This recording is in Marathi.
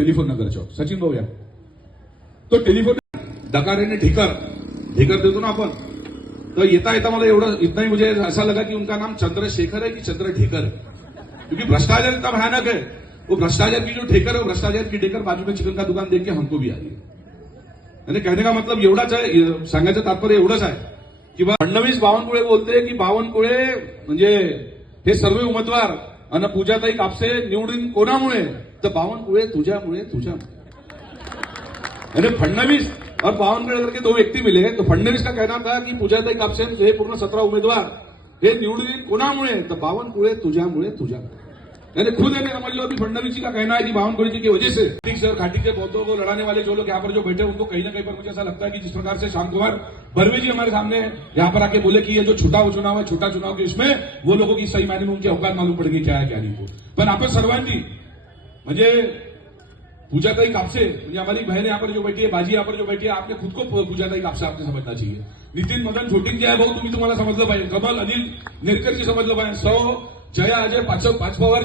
टेलीफोन नगर चौक, सचिन भाऊ या. तो टेलीफोन डकारे ठेकर देतो ना आपण. तो येता येता मला एवढं इतना ही मुझे ऐसा लगा कि उनका नाम चंद्रशेखर है कि चंद्रठेकर है, क्योंकि भ्रष्टाचार इतना भयानक है. वो भ्रष्टाचार की जो ठेकर है, वो भ्रष्टाचार की ठेकर बाजू में चिकन का दुकान देख के हमको भी आ रही है. यानी कहने का मतलब एवढाच आहे, सांगायचं तात्पर्य एवढंच आहे की फडणवीस बावनकुळे बोलते की बावनकुळे म्हणजे हे सर्व उमेदवार आणि पूजाताई कापसे निवडून कोणामुळे, तर बावनकुळे तुझ्यामुळे. यानी फडणवीस और बावनकुळे करके दो व्यक्ति मिले, तो फडणवीस का कहना था कि पूजाताई कापसे हे पूर्ण 17 उमेदवार हे निवडून कोणामुळे, तर बावनकुळे तुझ्यामुळे. यानी खुद ने समझ लो कि फडणवीस जी का कहना है कि बावनकुळे जी की वजह से खाटी के बहुतों को लड़ाने वाले जो लोग यहाँ पर जो बैठे उनको कहीं ना कहीं पर मुझे ऐसा लगता है कि जिस प्रकार से श्याम कुमार बर्वे जी हमारे सामने यहाँ पर आके बोले कि ये जो छोटा चुनाव है, छोटा चुनाव के इसमें वो लोगों की सही मायने में उनकी औकात मालूम पड़ेगी क्या है क्या नहीं. पण आपण सर्वांनी म्हणजे पूजाताई कापसे म्हणजे हमारी बहन यहाँ पर जो बैठी है, बाजी यहाँ पर जो बैठी है, आपने खुद को पूजाताई कापसे आपने समझना चाहिए. नितीन मदन छोटिंग जे आहे भाऊ, तुम्ही तुम्हाला समजलं पाहिजे. कमल अनिल नेरकर जी समजलं पाहिजे. जया अजय पाच पवार